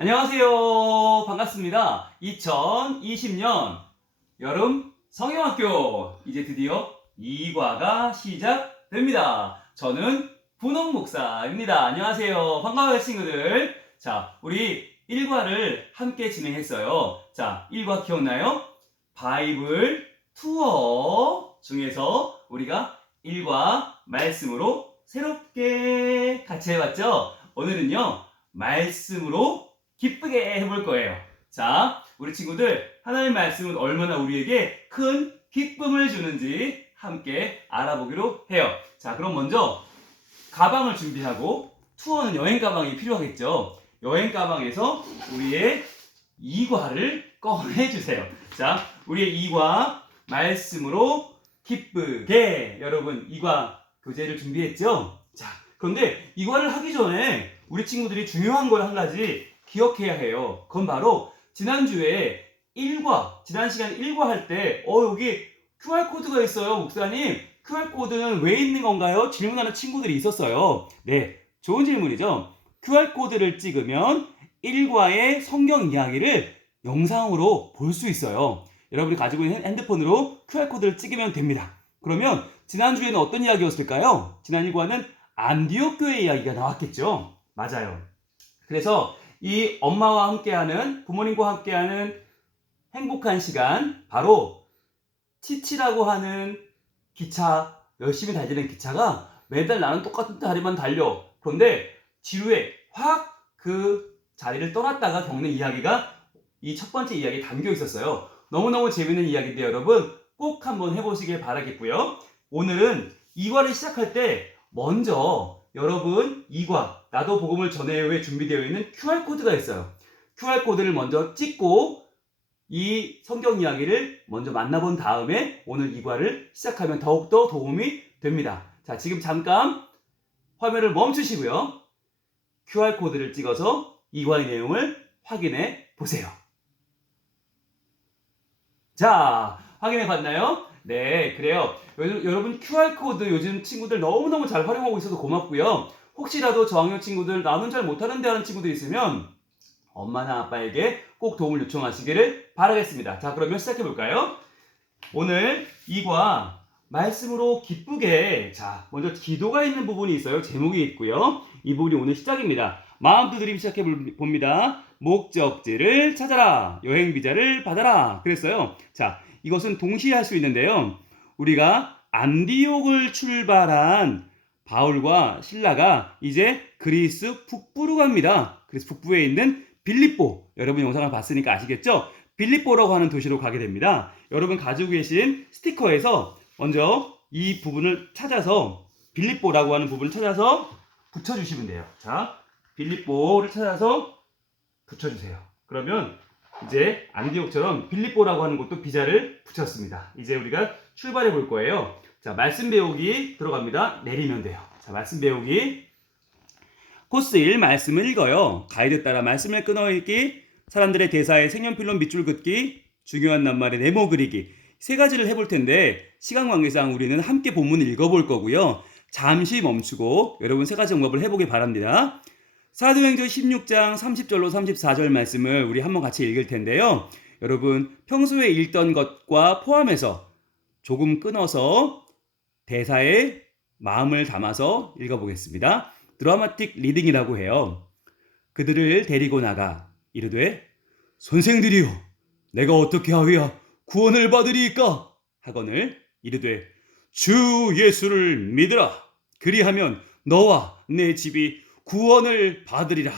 안녕하세요. 반갑습니다. 2020년 여름 성경학교 이제 드디어 2과가 시작됩니다. 저는 분홍 목사입니다. 안녕하세요. 반가워요, 친구들. 자, 우리 1과를 함께 진행했어요. 자, 1과 기억나요? 바이블 투어 중에서 우리가 1과 말씀으로 새롭게 같이 해봤죠? 오늘은요, 말씀으로 기쁘게 해볼 거예요. 자, 우리 친구들, 하나님의 말씀은 얼마나 우리에게 큰 기쁨을 주는지 함께 알아보기로 해요. 자, 그럼 먼저 가방을 준비하고, 투어는 여행 가방이 필요하겠죠. 여행 가방에서 우리의 2과를 꺼내주세요. 자, 우리의 2과 말씀으로 기쁘게, 여러분 2과 교재를 준비했죠. 자, 그런데 2과를 하기 전에 우리 친구들이 중요한 걸 한 가지 기억해야 해요. 그건 바로 지난주에 1과, 지난 시간 1과 할 때 여기 QR코드가 있어요. 목사님, QR코드는 왜 있는 건가요? 질문하는 친구들이 있었어요. 네, 좋은 질문이죠. QR코드를 찍으면 1과의 성경 이야기를 영상으로 볼 수 있어요. 여러분이 가지고 있는 핸드폰으로 QR코드를 찍으면 됩니다. 그러면 지난주에는 어떤 이야기였을까요? 지난 1과는 안디옥 교회 이야기가 나왔겠죠. 맞아요. 그래서 이 엄마와 함께하는, 부모님과 함께하는 행복한 시간, 바로 치치라고 하는 기차, 열심히 달리는 기차가 매달 나는 똑같은 다리만 달려. 그런데 지루해 확 그 자리를 떠났다가 겪는 이야기가 이 첫 번째 이야기에 담겨 있었어요. 너무너무 재밌는 이야기인데 여러분 꼭 한번 해보시길 바라겠고요. 오늘은 2과를 시작할 때 먼저 여러분 2과 나도 복음을 전해요에 준비되어 있는 QR코드가 있어요. QR코드를 먼저 찍고 이 성경 이야기를 먼저 만나본 다음에 오늘 2과를 시작하면 더욱더 도움이 됩니다. 자, 지금 잠깐 화면을 멈추시고요. QR코드를 찍어서 2과의 내용을 확인해 보세요. 자, 확인해 봤나요? 네, 그래요. 여러분 QR코드 요즘 친구들 너무너무 잘 활용하고 있어서 고맙고요. 혹시라도 저학년 친구들 나는 잘 못하는데 하는 친구들 있으면 엄마나 아빠에게 꼭 도움을 요청하시기를 바라겠습니다. 자, 그러면 시작해 볼까요? 오늘 2과 말씀으로 기쁘게, 자, 먼저 기도가 있는 부분이 있어요. 제목이 있고요. 이 부분이 오늘 시작입니다. 마음도 드림 시작해 봅니다. 목적지를 찾아라. 여행 비자를 받아라. 그랬어요. 자, 이것은 동시에 할 수 있는데요. 우리가 안디옥을 출발한 바울과 실라가 이제 그리스 북부로 갑니다. 그래서 북부에 있는 빌립보, 여러분 영상을 봤으니까 아시겠죠? 빌립보라고 하는 도시로 가게 됩니다. 여러분 가지고 계신 스티커에서 먼저 이 부분을 찾아서 빌립보라고 하는 부분을 찾아서 붙여주시면 돼요. 자, 빌립보를 찾아서 붙여주세요. 그러면 이제 안디옥처럼 빌립보라고 하는 곳도 비자를 붙였습니다. 이제 우리가 출발해 볼 거예요. 자, 말씀 배우기 들어갑니다. 내리면 돼요. 자, 말씀 배우기. 코스 1 말씀을 읽어요. 가이드 따라 말씀을 끊어 읽기, 사람들의 대사에 색연필로 밑줄 긋기, 중요한 낱말에 네모 그리기. 세 가지를 해볼 텐데 시간 관계상 우리는 함께 본문을 읽어볼 거고요. 잠시 멈추고 여러분 세 가지 응답을 해보길 바랍니다. 사도행전 16장 30절로 34절 말씀을 우리 한번 같이 읽을 텐데요. 여러분 평소에 읽던 것과 포함해서 조금 끊어서 대사에 마음을 담아서 읽어보겠습니다. 드라마틱 리딩이라고 해요. 그들을 데리고 나가 이르되 선생들이여 내가 어떻게 하여야 구원을 받으리이까 하거늘 이르되 주 예수를 믿으라 그리하면 너와 내 집이 구원을 받으리라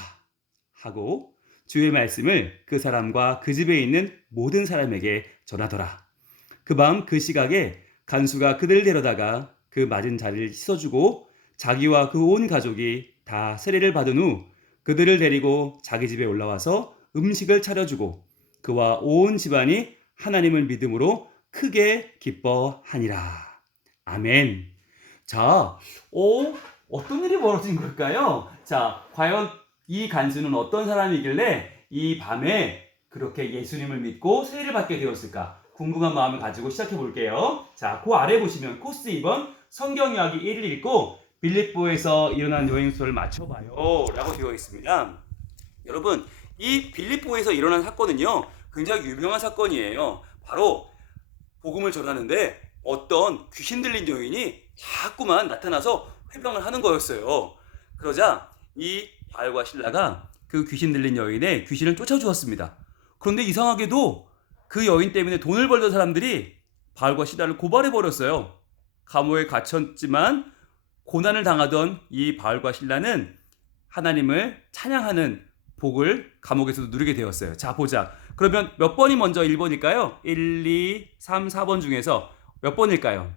하고 주의 말씀을 그 사람과 그 집에 있는 모든 사람에게 전하더라. 그 밤 그 시각에 간수가 그들을 데려다가 그 맞은 자리를 씻어주고 자기와 그 온 가족이 다 세례를 받은 후 그들을 데리고 자기 집에 올라와서 음식을 차려주고 그와 온 집안이 하나님을 믿음으로 크게 기뻐하니라. 아멘. 자, 어떤 일이 벌어진 걸까요? 자, 과연 이 간수는 어떤 사람이길래 이 밤에 그렇게 예수님을 믿고 세례를 받게 되었을까? 궁금한 마음을 가지고 시작해 볼게요. 자, 그 아래 보시면 코스 2번 성경 이야기 1을 읽고 빌립보에서 일어난 여행소를 맞춰봐요 라고 되어 있습니다. 여러분 이 빌립보에서 일어난 사건은요, 굉장히 유명한 사건이에요. 바로 복음을 전하는데 어떤 귀신 들린 여인이 자꾸만 나타나서 회방을 하는 거였어요. 그러자 이 바울과 실라가 그 귀신 들린 여인의 귀신을 쫓아주었습니다. 그런데 이상하게도 그 여인 때문에 돈을 벌던 사람들이 바울과 실라를 고발해 버렸어요. 감옥에 갇혔지만 고난을 당하던 이 바울과 실라는 하나님을 찬양하는 복을 감옥에서도 누리게 되었어요. 자, 보자. 그러면 몇 번이 먼저 1번일까요? 1, 2, 3, 4번 중에서 몇 번일까요?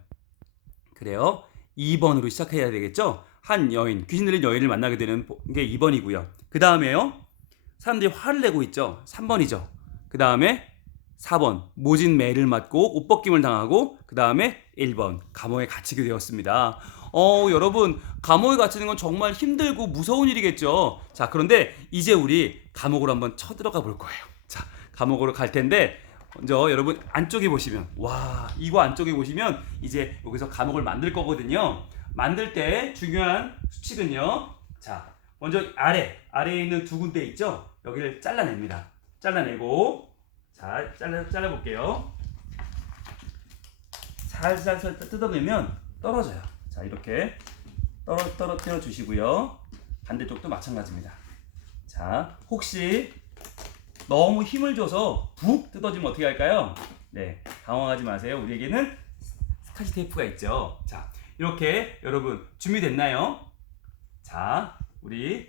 그래요. 2번으로 시작해야 되겠죠? 한 여인, 귀신 들린 여인을 만나게 되는 게 2번이고요. 그 다음에요. 사람들이 화를 내고 있죠. 3번이죠. 그 다음에 4번, 모진 매를 맞고 옷벗김을 당하고, 그 다음에 1번, 감옥에 갇히게 되었습니다. 여러분, 감옥에 갇히는 건 정말 힘들고 무서운 일이겠죠. 자, 그런데 이제 우리 감옥으로 한번 쳐들어가 볼 거예요. 자, 감옥으로 갈 텐데, 먼저 여러분 안쪽에 보시면, 와, 이거 안쪽에 보시면 이제 여기서 감옥을 만들 거거든요. 만들 때 중요한 수칙은요. 자, 먼저 아래에 있는 두 군데 있죠? 여기를 잘라냅니다. 잘라내고, 자, 잘라볼게요. 살살 뜯어내면 떨어져요. 자, 이렇게 떨어뜨려 주시고요. 반대쪽도 마찬가지입니다. 자, 혹시 너무 힘을 줘서 북 뜯어지면 어떻게 할까요? 네, 당황하지 마세요. 우리에게는 스카치 테이프가 있죠. 자, 이렇게 여러분 준비됐나요? 자, 우리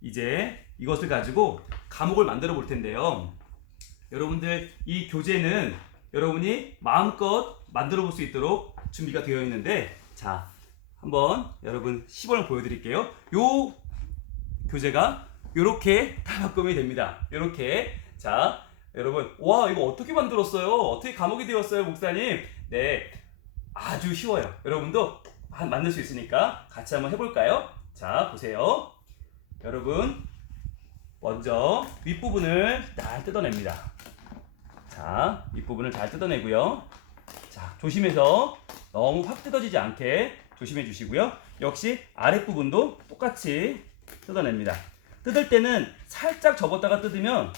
이제 이것을 가지고 감옥을 만들어 볼 텐데요. 여러분들 이 교재는 여러분이 마음껏 만들어 볼 수 있도록 준비가 되어 있는데, 자, 한번 여러분 시범을 보여드릴게요. 요 교재가 이렇게 타박금이 됩니다. 이렇게. 자, 여러분, 와, 이거 어떻게 만들었어요? 어떻게 감옥이 되었어요, 목사님? 네, 아주 쉬워요. 여러분도 만들 수 있으니까 같이 한번 해볼까요? 자, 보세요. 여러분, 먼저 윗부분을 잘 뜯어냅니다. 자, 윗부분을 잘 뜯어내고요. 자, 조심해서 너무 확 뜯어지지 않게 조심해 주시고요. 역시 아랫부분도 똑같이 뜯어냅니다. 뜯을 때는 살짝 접었다가 뜯으면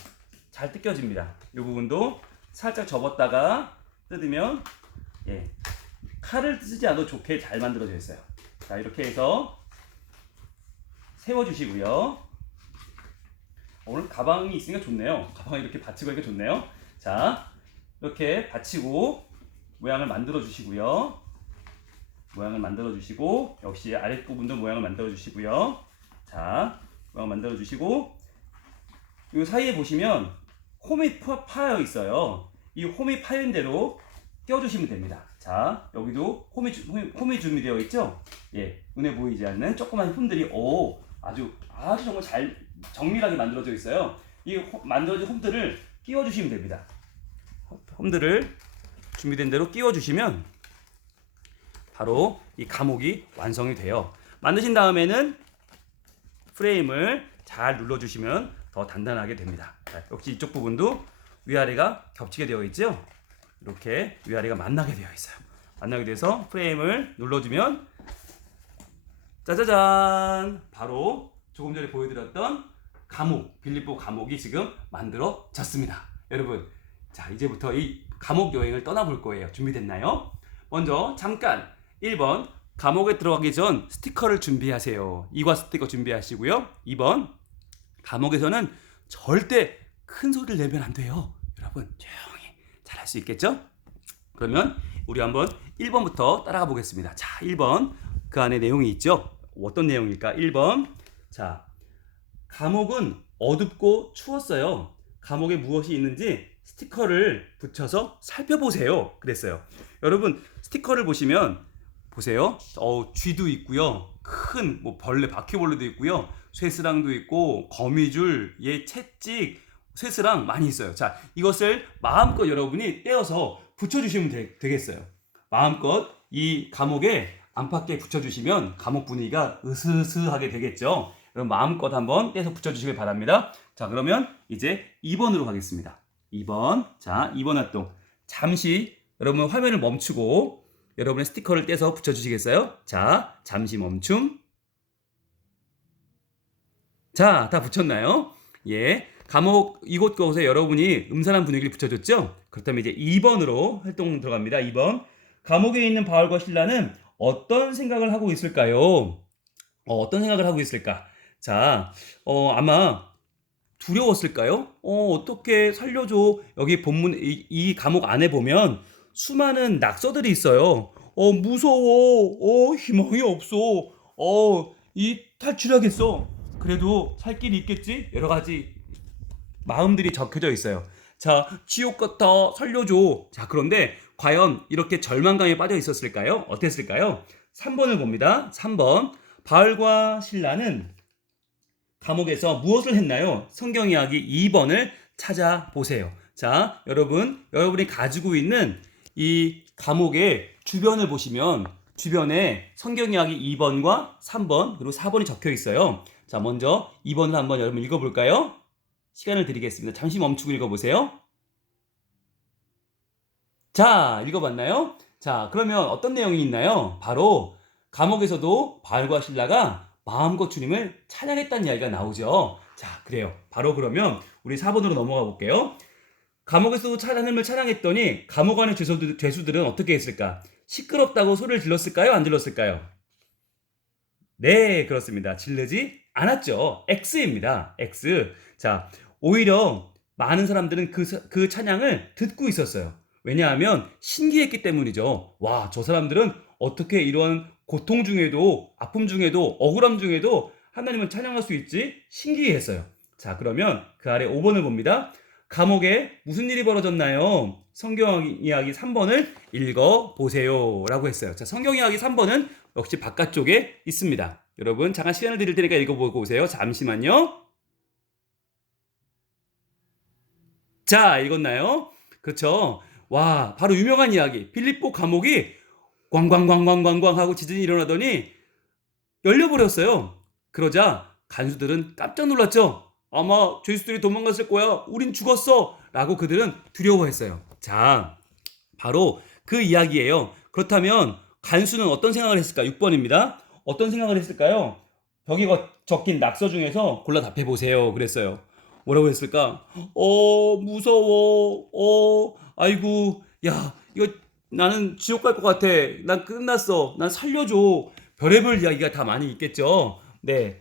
잘 뜯겨집니다. 이 부분도 살짝 접었다가 뜯으면, 예, 칼을 쓰지 않아도 좋게 잘 만들어져 있어요. 자, 이렇게 해서 세워주시고요. 오늘 가방이 있으니까 좋네요. 가방이 이렇게 받치고 하니까 좋네요. 자, 이렇게 받치고 모양을 만들어 주시고요. 모양을 만들어 주시고, 역시 아랫부분도 모양을 만들어 주시고요. 자, 모양 만들어 주시고, 이 사이에 보시면 홈이 파여 있어요. 이 홈이 파인 대로 껴주시면 됩니다. 자, 여기도 홈이 준비되어 있죠? 예, 눈에 보이지 않는 조그만 홈들이 아주 정말 잘 정밀하게 만들어져 있어요. 이 만들어진 홈들을 끼워주시면 됩니다. 홈들을 준비된 대로 끼워주시면 바로 이 감옥이 완성이 돼요. 만드신 다음에는 프레임을 잘 눌러주시면 더 단단하게 됩니다. 자, 역시 이쪽 부분도 위아래가 겹치게 되어 있죠. 이렇게 위아래가 만나게 되어 있어요. 만나게 돼서 프레임을 눌러주면 짜자잔, 바로 조금 전에 보여드렸던 감옥, 빌립보 감옥이 지금 만들어졌습니다. 여러분, 자, 이제부터 이 감옥 여행을 떠나볼 거예요. 준비됐나요? 먼저 잠깐 1번, 감옥에 들어가기 전 스티커를 준비하세요. 이과 스티커 준비하시고요. 2번, 감옥에서는 절대 큰 소리를 내면 안 돼요. 여러분, 조용히 잘할 수 있겠죠? 그러면 우리 한번 1번부터 따라가 보겠습니다. 자, 1번, 그 안에 내용이 있죠? 어떤 내용일까? 1번, 자, 감옥은 어둡고 추웠어요. 감옥에 무엇이 있는지 스티커를 붙여서 살펴보세요. 그랬어요. 여러분, 스티커를 보시면 보세요. 쥐도 있고요. 큰 벌레, 바퀴벌레도 있고요. 쇠스랑도 있고 거미줄, 채찍, 쇠스랑 많이 있어요. 자, 이것을 마음껏 여러분이 떼어서 붙여주시면 되겠어요. 마음껏 이 감옥에 안팎에 붙여주시면 감옥 분위기가 으스스하게 되겠죠. 그럼 마음껏 한번 떼서 붙여주시길 바랍니다. 자, 그러면 이제 2번으로 가겠습니다. 2번. 자, 2번 활동. 잠시 여러분 화면을 멈추고 여러분의 스티커를 떼서 붙여주시겠어요? 자, 잠시 멈춤. 자, 다 붙였나요? 예. 감옥 이곳곳에 여러분이 음산한 분위기를 붙여줬죠? 그렇다면 이제 2번으로 활동 들어갑니다. 2번. 감옥에 있는 바울과 신라는 어떤 생각을 하고 있을까요? 어떤 생각을 하고 있을까? 자, 아마 두려웠을까요? 어떻게 살려줘? 여기 본문, 이 감옥 안에 보면 수많은 낙서들이 있어요. 무서워. 희망이 없어. 탈출하겠어. 그래도 살 길이 있겠지? 여러 가지 마음들이 적혀져 있어요. 자, 지옥 같아. 살려줘. 자, 그런데 과연 이렇게 절망감에 빠져 있었을까요? 어땠을까요? 3번을 봅니다. 3번. 바울과 신라는 감옥에서 무엇을 했나요? 성경 이야기 2번을 찾아보세요. 자, 여러분이 가지고 있는 이 감옥의 주변을 보시면 주변에 성경 이야기 2번과 3번 그리고 4번이 적혀 있어요. 자, 먼저 2번을 한번 여러분 읽어볼까요? 시간을 드리겠습니다. 잠시 멈추고 읽어보세요. 자, 읽어봤나요? 자, 그러면 어떤 내용이 있나요? 바로 감옥에서도 바울과 신라가 마음껏 주님을 찬양했다는 이야기가 나오죠. 자, 그래요. 바로 그러면 우리 4번으로 넘어가 볼게요. 감옥에서도 하나님을 찬양했더니 감옥 안의 죄수들은 어떻게 했을까? 시끄럽다고 소리를 질렀을까요? 안 질렀을까요? 네, 그렇습니다. 지르지 않았죠. X입니다. X. 자, 오히려 많은 사람들은 그 찬양을 듣고 있었어요. 왜냐하면 신기했기 때문이죠. 와, 저 사람들은 어떻게 이런 고통 중에도, 아픔 중에도, 억울함 중에도 하나님을 찬양할 수 있지? 신기했어요. 자, 그러면 그 아래 5번을 봅니다. 감옥에 무슨 일이 벌어졌나요? 성경 이야기 3번을 읽어보세요. 라고 했어요. 자, 성경 이야기 3번은 역시 바깥쪽에 있습니다. 여러분, 잠깐 시간을 드릴 테니까 읽어보고 오세요. 잠시만요. 자, 읽었나요? 그렇죠. 와, 바로 유명한 이야기. 빌립보 감옥이 광광광광광광 하고 지진이 일어나더니 열려버렸어요. 그러자 간수들은 깜짝 놀랐죠. 아마 죄수들이 도망갔을 거야. 우린 죽었어. 라고 그들은 두려워했어요. 자, 바로 그 이야기예요. 그렇다면 간수는 어떤 생각을 했을까? 6번입니다. 어떤 생각을 했을까요? 벽에 적힌 낙서 중에서 골라 답해보세요. 그랬어요. 뭐라고 했을까? 무서워. 아이고, 야, 이거 나는 지옥 갈 것 같아. 난 끝났어. 난 살려줘. 별의별 이야기가 다 많이 있겠죠. 네.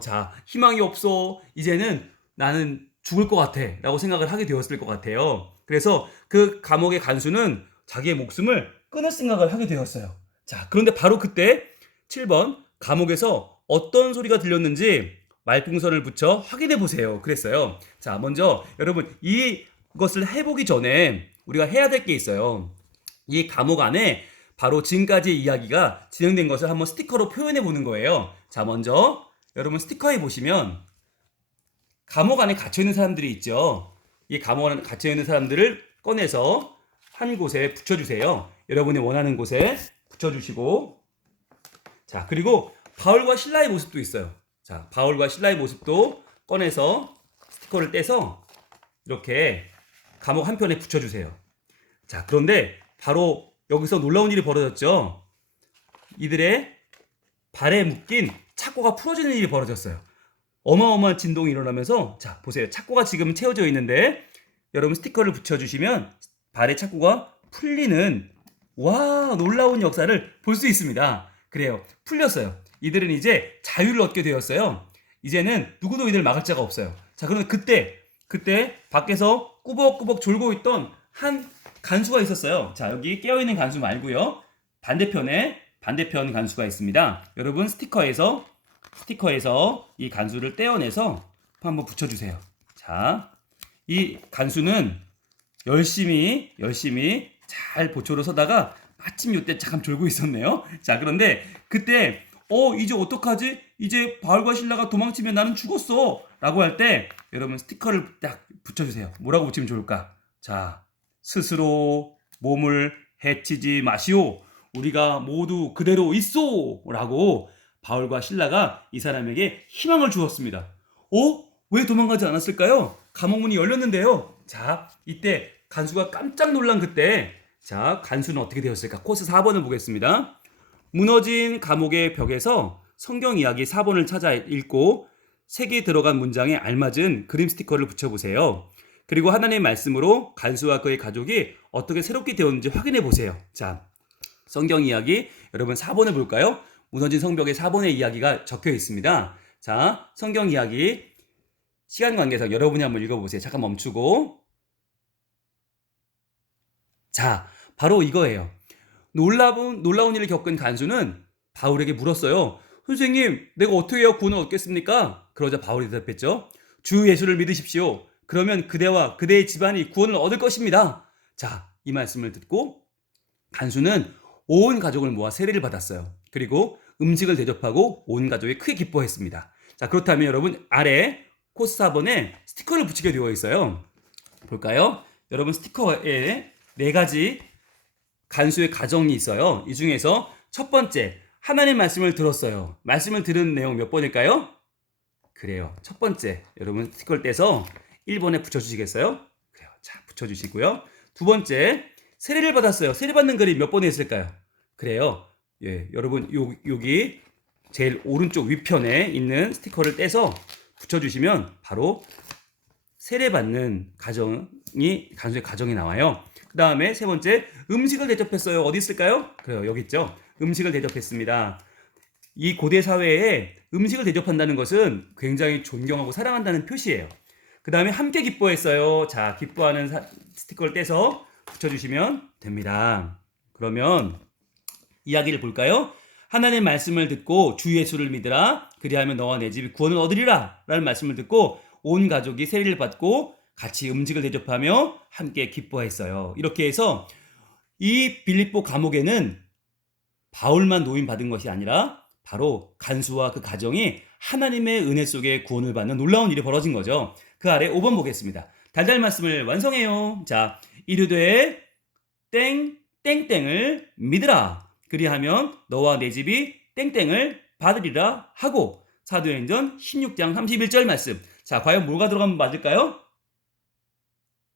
자, 희망이 없어. 이제는 나는 죽을 것 같아. 라고 생각을 하게 되었을 것 같아요. 그래서 그 감옥의 간수는 자기의 목숨을 끊을 생각을 하게 되었어요. 자, 그런데 바로 그때 7번 감옥에서 어떤 소리가 들렸는지 말풍선을 붙여 확인해 보세요. 그랬어요. 자, 먼저 여러분 이것을 해보기 전에 우리가 해야 될 게 있어요. 이 감옥 안에 바로 지금까지 이야기가 진행된 것을 한번 스티커로 표현해 보는 거예요. 자, 먼저 여러분 스티커에 보시면 감옥 안에 갇혀있는 사람들이 있죠. 이 감옥 안에 갇혀있는 사람들을 꺼내서 한 곳에 붙여주세요. 여러분이 원하는 곳에 붙여주시고, 자, 그리고 바울과 신라의 모습도 있어요. 자, 바울과 신라의 모습도 꺼내서 스티커를 떼서 이렇게 감옥 한편에 붙여주세요. 자, 그런데 바로 여기서 놀라운 일이 벌어졌죠. 이들의 발에 묶인 착고가 풀어지는 일이 벌어졌어요. 어마어마한 진동이 일어나면서, 자, 보세요. 착고가 지금 채워져 있는데 여러분 스티커를 붙여주시면 발의 착고가 풀리는, 와, 놀라운 역사를 볼 수 있습니다. 그래요. 풀렸어요. 이들은 이제 자유를 얻게 되었어요. 이제는 누구도 이들을 막을 자가 없어요. 자, 그런데 그때 밖에서 꾸벅꾸벅 졸고 있던 한 간수가 있었어요. 자, 여기 깨어있는 간수 말고요. 반대편 간수가 있습니다. 여러분 스티커에서 이 간수를 떼어내서 한번 붙여주세요. 자, 이 간수는 열심히 잘 보초로 서다가 마침 이때 잠깐 졸고 있었네요. 자, 그런데 그때 이제 어떡하지? 이제 바울과 신라가 도망치면 나는 죽었어. 라고 할 때 여러분 스티커를 딱 붙여주세요. 뭐라고 붙이면 좋을까? 자, 스스로 몸을 해치지 마시오. 우리가 모두 그대로 있소. 라고 바울과 신라가 이 사람에게 희망을 주었습니다. 왜 도망가지 않았을까요? 감옥문이 열렸는데요. 자, 이때 간수가 깜짝 놀란 그때, 자, 간수는 어떻게 되었을까? 코스 4번을 보겠습니다. 무너진 감옥의 벽에서 성경 이야기 4번을 찾아 읽고 색이 들어간 문장에 알맞은 그림 스티커를 붙여보세요. 그리고 하나님의 말씀으로 간수와 그의 가족이 어떻게 새롭게 되었는지 확인해 보세요. 자, 성경 이야기 여러분 4번을 볼까요? 무너진 성벽에 4번의 이야기가 적혀 있습니다. 자, 성경 이야기 시간 관계상 여러분이 한번 읽어보세요. 잠깐 멈추고. 자, 바로 이거예요. 놀라운 일을 겪은 간수는 바울에게 물었어요. 선생님, 내가 어떻게 해야 구원을 얻겠습니까? 그러자 바울이 대답했죠. 주 예수를 믿으십시오. 그러면 그대와 그대의 집안이 구원을 얻을 것입니다. 자, 이 말씀을 듣고 간수는 온 가족을 모아 세례를 받았어요. 그리고 음식을 대접하고 온 가족이 크게 기뻐했습니다. 자, 그렇다면 여러분 아래 코스 4번에 스티커를 붙이게 되어 있어요. 볼까요? 여러분 스티커에 4가지 간수의 가정이 있어요. 이 중에서 첫 번째, 하나님 말씀을 들었어요. 말씀을 들은 내용 몇 번일까요? 그래요. 첫 번째, 여러분 스티커를 떼서 1번에 붙여주시겠어요? 그래요. 자, 붙여주시고요. 두 번째, 세례를 받았어요. 세례 받는 글이 몇 번에 있을까요? 그래요. 예, 여러분 여기 제일 오른쪽 위편에 있는 스티커를 떼서 붙여주시면 바로 세례 받는 간수의 가정이 나와요. 그 다음에 세 번째, 음식을 대접했어요. 어디 있을까요? 그래요. 여기 있죠. 음식을 대접했습니다. 이 고대 사회에 음식을 대접한다는 것은 굉장히 존경하고 사랑한다는 표시예요. 그 다음에 함께 기뻐했어요. 자, 기뻐하는 스티커를 떼서 붙여주시면 됩니다. 그러면 이야기를 볼까요? 하나님의 말씀을 듣고 주 예수를 믿으라. 그리하면 너와 내 집이 구원을 얻으리라. 라는 말씀을 듣고 온 가족이 세례를 받고 같이 음식을 대접하며 함께 기뻐했어요. 이렇게 해서 이 빌립보 감옥에는 바울만 노임받은 것이 아니라 바로 간수와 그 가정이 하나님의 은혜 속에 구원을 받는 놀라운 일이 벌어진 거죠. 그 아래 5번 보겠습니다. 달달 말씀을 완성해요. 자, 이르되 땡땡땡을 믿으라. 그리하면 너와 내 집이 땡땡을 받으리라 하고 사도행전 16장 31절 말씀. 자, 과연 뭐가 들어가면 맞을까요?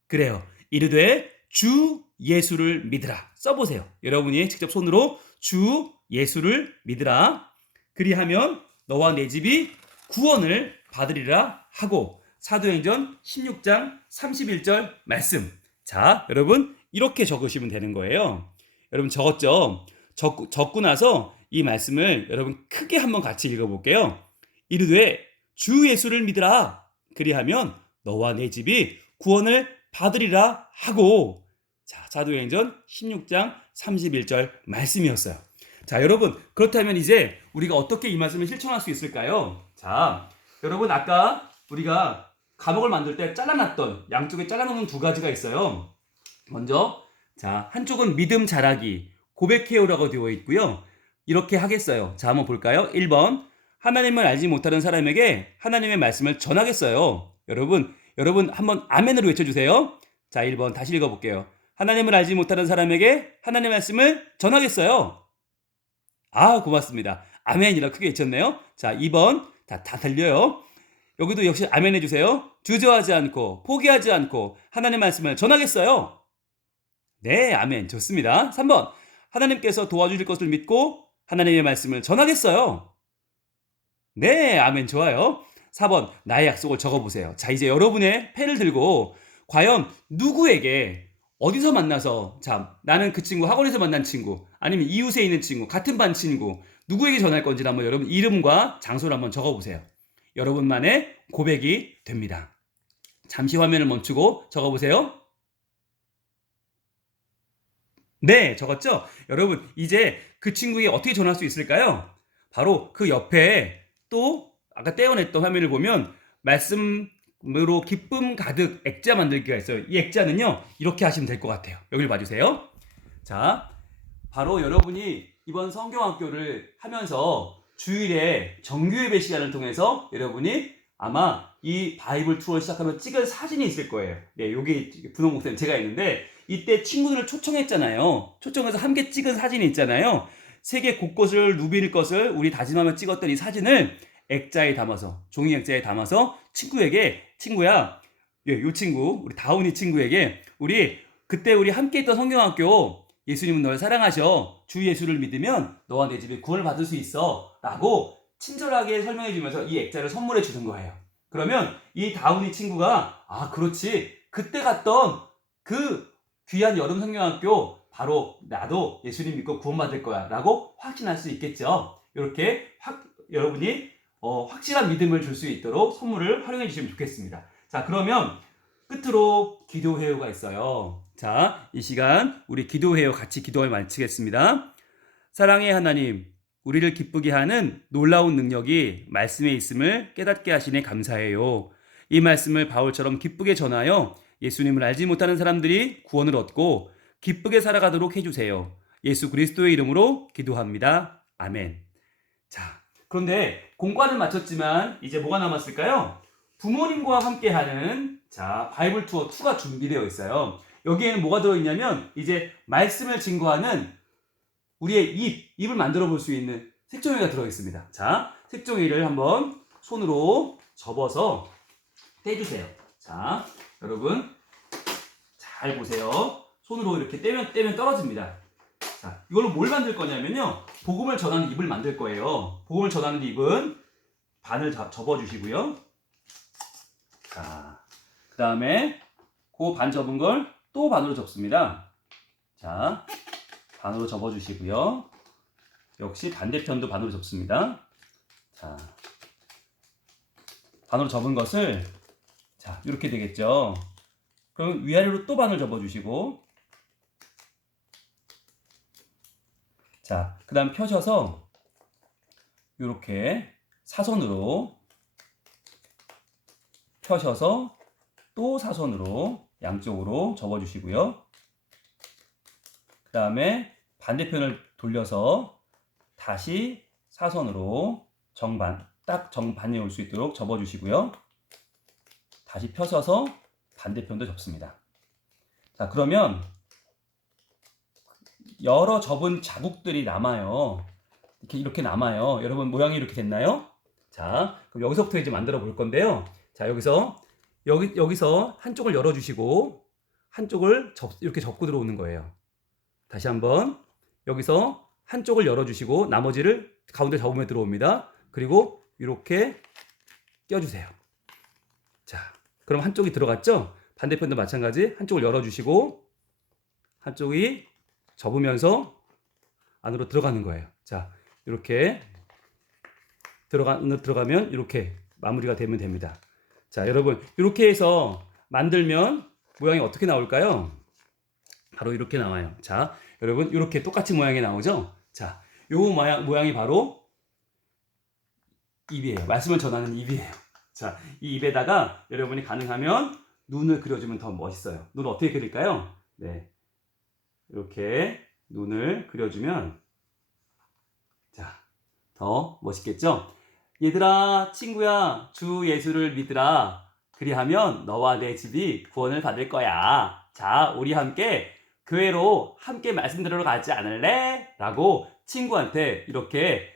그래요. 이르되 주 예수를 믿으라. 써보세요. 여러분이 직접 손으로 주 예수를 믿으라. 그리하면 너와 내 집이 구원을 받으리라 하고 사도행전 16장 31절 말씀. 자, 여러분 이렇게 적으시면 되는 거예요. 여러분 적었죠? 적고 나서 이 말씀을 여러분 크게 한번 같이 읽어볼게요. 이르되 주 예수를 믿으라. 그리하면 너와 내 집이 구원을 받으리라 하고 자, 사도행전 16장 31절 말씀이었어요. 자, 여러분 그렇다면 이제 우리가 어떻게 이 말씀을 실천할 수 있을까요? 자, 여러분 아까 우리가 감옥을 만들 때 잘라놨던 양쪽에 잘라놓는 2가지가 있어요. 먼저 자, 한쪽은 믿음 자라기 고백해요라고 되어 있고요. 이렇게 하겠어요. 자, 한번 볼까요? 1번 하나님을 알지 못하는 사람에게 하나님의 말씀을 전하겠어요. 여러분 한번 아멘으로 외쳐주세요. 자, 1번 다시 읽어볼게요. 하나님을 알지 못하는 사람에게 하나님의 말씀을 전하겠어요. 아, 고맙습니다. 아멘이라 크게 외쳤네요. 자, 2번 다 들려요. 여기도 역시 아멘 해주세요. 주저하지 않고 포기하지 않고 하나님의 말씀을 전하겠어요. 네, 아멘. 좋습니다. 3번 하나님께서 도와주실 것을 믿고 하나님의 말씀을 전하겠어요. 네, 아멘. 좋아요. 4번 나의 약속을 적어보세요. 자, 이제 여러분의 펜을 들고 과연 누구에게 어디서 만나서 자, 나는 그 친구 학원에서 만난 친구 아니면 이웃에 있는 친구 같은 반 친구 누구에게 전할 건지를 한번 여러분 이름과 장소를 한번 적어보세요. 여러분만의 고백이 됩니다. 잠시 화면을 멈추고 적어보세요. 네, 적었죠? 여러분 이제 그 친구에게 어떻게 전할 수 있을까요? 바로 그 옆에 또 아까 떼어냈던 화면을 보면 말씀으로 기쁨 가득 액자 만들기가 있어요. 이 액자는요 이렇게 하시면 될 것 같아요. 여기를 봐주세요. 자, 바로 여러분이 이번 성경학교를 하면서 주일에 정규예배 시간을 통해서 여러분이 아마 이 바이블 투어를 시작하면 찍은 사진이 있을 거예요. 네, 여기 분홍 목사님 제가 있는데 이때 친구들을 초청했잖아요. 초청해서 함께 찍은 사진이 있잖아요. 세계 곳곳을 누빌 것을 우리 다짐하며 찍었던 이 사진을 액자에 담아서 종이 액자에 담아서 친구에게 친구야, 예, 요 친구 우리 다운이 친구에게 우리 그때 우리 함께 했던 성경학교 예수님은 널 사랑하셔 주 예수를 믿으면 너와 내 집에 구원을 받을 수 있어 라고 친절하게 설명해 주면서 이 액자를 선물해 주는 거예요. 그러면 이 다운이 친구가 아 그렇지 그때 갔던 그 귀한 여름 성경학교 바로 나도 예수님 믿고 구원받을 거야 라고 확신할 수 있겠죠. 이렇게 여러분이 확실한 믿음을 줄 수 있도록 선물을 활용해 주시면 좋겠습니다. 자 그러면 끝으로 기도 회유가 있어요. 자, 이 시간 우리 기도 회유 같이 기도를 마치겠습니다. 사랑의 하나님, 우리를 기쁘게 하는 놀라운 능력이 말씀에 있음을 깨닫게 하시니 감사해요. 이 말씀을 바울처럼 기쁘게 전하여 예수님을 알지 못하는 사람들이 구원을 얻고 기쁘게 살아가도록 해주세요. 예수 그리스도의 이름으로 기도합니다. 아멘. 자, 그런데 공과는 마쳤지만 이제 뭐가 남았을까요? 부모님과 함께하는 바이블 투어 2가 준비되어 있어요. 여기에는 뭐가 들어있냐면 이제 말씀을 증거하는 우리의 입을 만들어 볼 수 있는 색종이가 들어있습니다. 자, 색종이를 한번 손으로 접어서 떼주세요. 자, 여러분 잘 보세요. 손으로 이렇게 떼면 떨어집니다. 자, 이걸로 뭘 만들 거냐면요. 복음을 전하는 입을 만들 거예요. 복음을 전하는 입은 반을 접어주시고요. 자, 그 다음에 그 반 접은 걸 또 반으로 접습니다. 자, 반으로 접어주시고요. 역시 반대편도 반으로 접습니다. 자, 반으로 접은 것을 자 이렇게 되겠죠. 그럼 위아래로 또 반을 접어주시고 자, 그 다음 펴셔서 이렇게 사선으로 펴셔서 또 사선으로 양쪽으로 접어주시고요. 그 다음에 반대편을 돌려서 다시 사선으로 딱 정반에 올 수 있도록 접어주시고요. 다시 펴셔서 반대편도 접습니다. 자, 그러면 여러 접은 자국들이 남아요. 이렇게 남아요. 여러분 모양이 이렇게 됐나요? 자, 그럼 여기서부터 이제 만들어 볼 건데요. 자, 여기서 한쪽을 열어주시고 한쪽을 이렇게 접고 들어오는 거예요. 다시 한번 여기서 한쪽을 열어주시고 나머지를 가운데 접으면 들어옵니다. 그리고 이렇게 껴주세요. 자, 그럼 한쪽이 들어갔죠? 반대편도 마찬가지 한쪽을 열어주시고 한쪽이 접으면서 안으로 들어가는 거예요. 자, 이렇게 들어가면 이렇게 마무리가 되면 됩니다. 자, 여러분 이렇게 해서 만들면 모양이 어떻게 나올까요? 바로 이렇게 나와요. 자, 여러분 이렇게 똑같이 모양이 나오죠? 자, 요 모양이 바로 입이에요. 말씀을 전하는 입이에요. 자, 이 입에다가 여러분이 가능하면 눈을 그려주면 더 멋있어요. 눈을 어떻게 그릴까요? 네, 이렇게 눈을 그려주면 자, 더 멋있겠죠? 얘들아, 친구야, 주 예수를 믿으라. 그리하면 너와 내 집이 구원을 받을 거야. 자, 우리 함께 교회로 함께 말씀 들으러 가지 않을래? 라고 친구한테 이렇게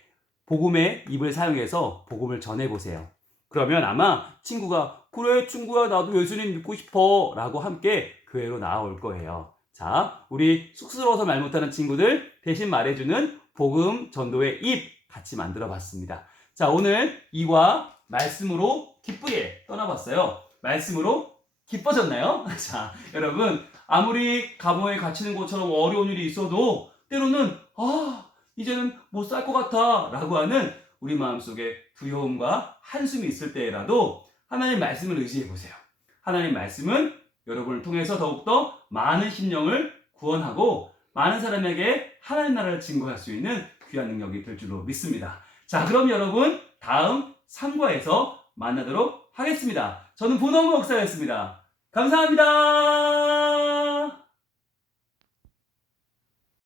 복음의 입을 사용해서 복음을 전해보세요. 그러면 아마 친구가 그래 친구야 나도 예수님 믿고 싶어 라고 함께 교회로 나아올 거예요. 자, 우리 쑥스러워서 말 못하는 친구들 대신 말해주는 복음 전도의 입 같이 만들어 봤습니다. 자, 오늘 이와 말씀으로 기쁘게 떠나봤어요. 말씀으로 기뻐졌나요? 자, 여러분 아무리 감옥에 갇히는 것처럼 어려운 일이 있어도 때로는 이제는 못 살 것 같아 라고 하는 우리 마음속에 두려움과 한숨이 있을 때라도 하나님 말씀을 의지해 보세요. 하나님 말씀은 여러분을 통해서 더욱더 많은 심령을 구원하고 많은 사람에게 하나님 나라를 증거할 수 있는 귀한 능력이 될 줄로 믿습니다. 자, 그럼 여러분 다음 3과에서 만나도록 하겠습니다. 저는 보너무 목사였습니다. 감사합니다.